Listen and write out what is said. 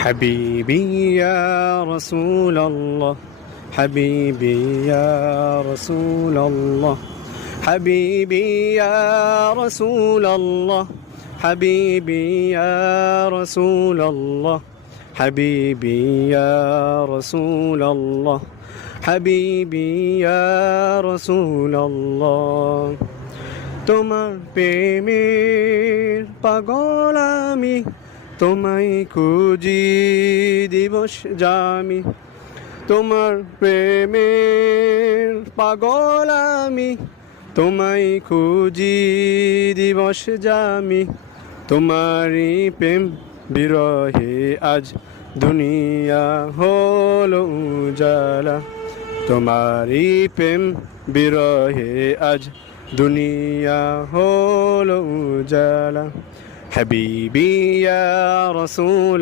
حبيبي يا رسول الله حبيبي يا رسول الله حبيبي يا رسول الله حبيبي يا رسول الله حبيبي يا رسول الله حبيبي يا رسول الله তোমার প্রেমের পাগল আমি তোমায় খুঁজি দিবস জামি তোমার প্রেমের পাগল আমি তোমায় খুঁজি দিবস জামি তোমারই প্রেম বিরহে আজ দুনিয়া হলো উজালা তোমারই প্রেম বিরহে আজ দুনিয়া হলো উজালা হাবিবি ইয়া রাসূল